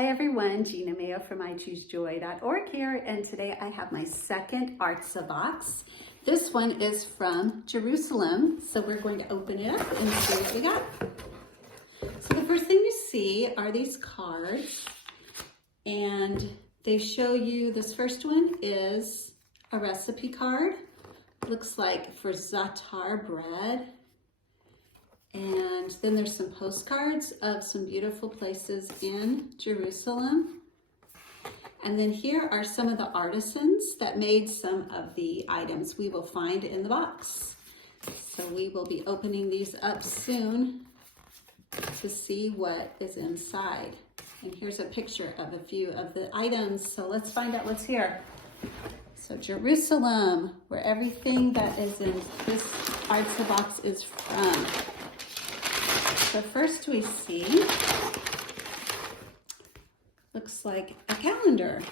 Hi everyone, Gina Mayo from iChooseJoy.org here, and today I have my second Artza box. This one is from Jerusalem, so we're going to open it up and see what we got. So the first thing you see are these cards, and they show you, this first one is a recipe card. Looks like for Za'atar bread. And then there's some postcards of some beautiful places in Jerusalem. And then here are some of the artisans that made some of the items we will find in the box. So we will be opening these up soon to see what is inside. And here's a picture of a few of the items. So let's find out what's here. So Jerusalem, where everything that is in this Artza box is from. So first we see, looks like a calendar.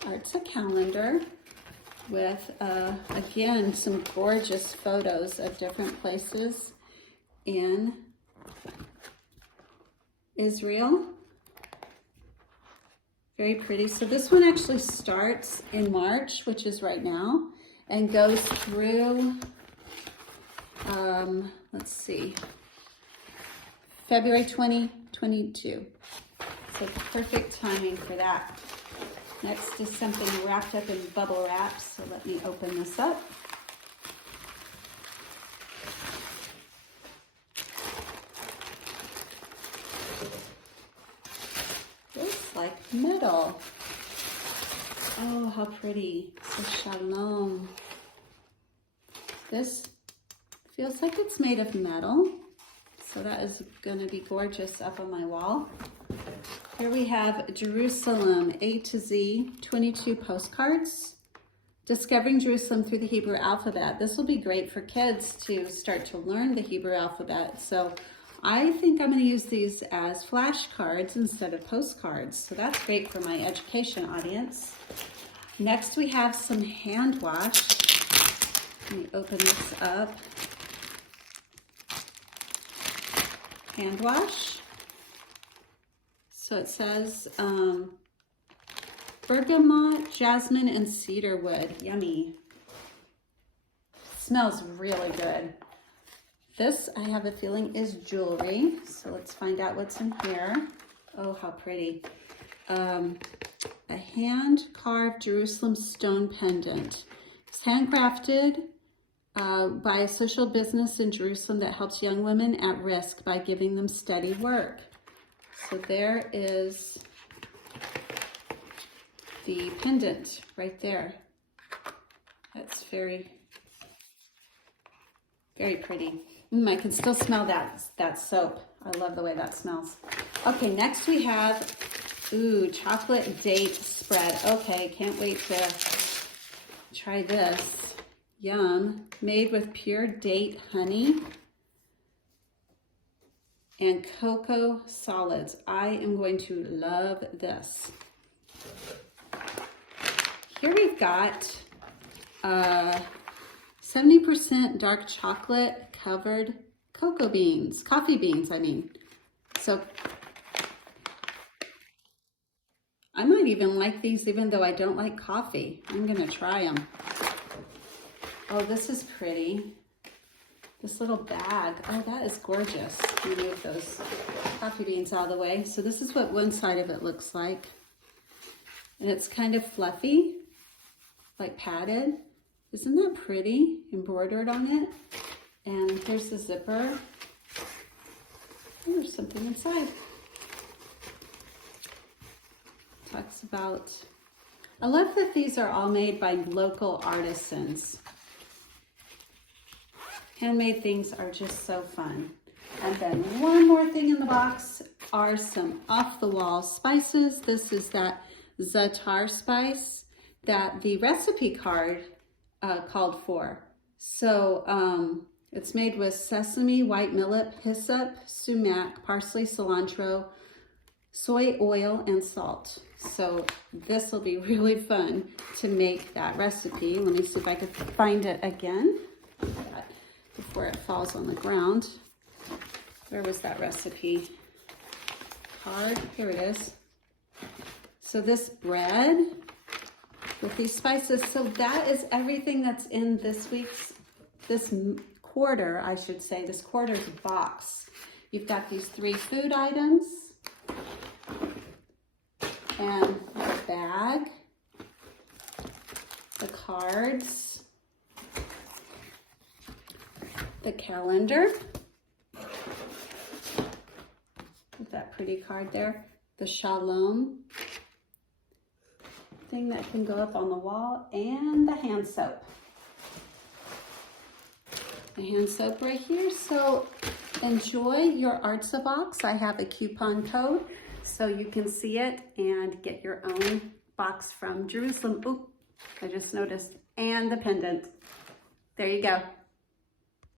Artza calendar with, again, some gorgeous photos of different places in Israel. Very pretty. So this one actually starts in March, which is right now, and goes through, let's see, February 2022. So perfect timing for that. Next is something wrapped up in bubble wrap. So let me open this up. Looks like metal. Oh, how pretty. So Shalom. This feels like it's made of metal. So that is going to be gorgeous up on my wall. Here we have Jerusalem A to Z 22 postcards. Discovering Jerusalem through the Hebrew alphabet. This will be great for kids to start to learn the Hebrew alphabet. So I think I'm going to use these as flashcards instead of postcards. So that's great for my education audience. Next we have some hand wash. Let me open this up. Hand wash. So it says bergamot, jasmine, and cedar wood. Yummy. Smells really good. This, I have a feeling, is jewelry. So let's find out what's in here. Oh, how pretty. A hand-carved Jerusalem stone pendant. It's handcrafted by a social business in Jerusalem that helps young women at risk by giving them steady work. So there is the pendant right there. That's very, very pretty. I can still smell that soap. I love the way that smells. Okay, next we have, chocolate date spread. Okay, can't wait to try this. Yum. Made with pure date honey and cocoa solids. I am going to love this. Here we've got 70% dark chocolate covered coffee beans, I mean. So I might even like these even though I don't like coffee. I'm gonna try them. Oh, this is pretty. This little bag. Oh, that is gorgeous. Let me move those coffee beans out of the way. So this is what one side of it looks like. And it's kind of fluffy, like padded. Isn't that pretty? Embroidered on it. And here's the zipper. There's something inside. Talks about, I love that these are all made by local artisans. Handmade things are just so fun. And then one more thing in the box are some off-the-wall spices. This is that Za'atar spice that the recipe card called for. So it's made with sesame, white millet, hyssop, sumac, parsley, cilantro, soy oil, and salt. So this will be really fun to make that recipe. Let me see if I can find it again before it falls on the ground. Where was that recipe card? Here it is. So this bread with these spices. So that is everything that's in this quarter, I should say, this quarter's box. You've got these 3 food items and the bag, the cards, the calendar with that pretty card there, the Shalom thing that can go up on the wall, and the hand soap. The hand soap right here. So enjoy your Artza box. I have a coupon code so you can see it and get your own box from Jerusalem. Oop, I just noticed. And the pendant. There you go.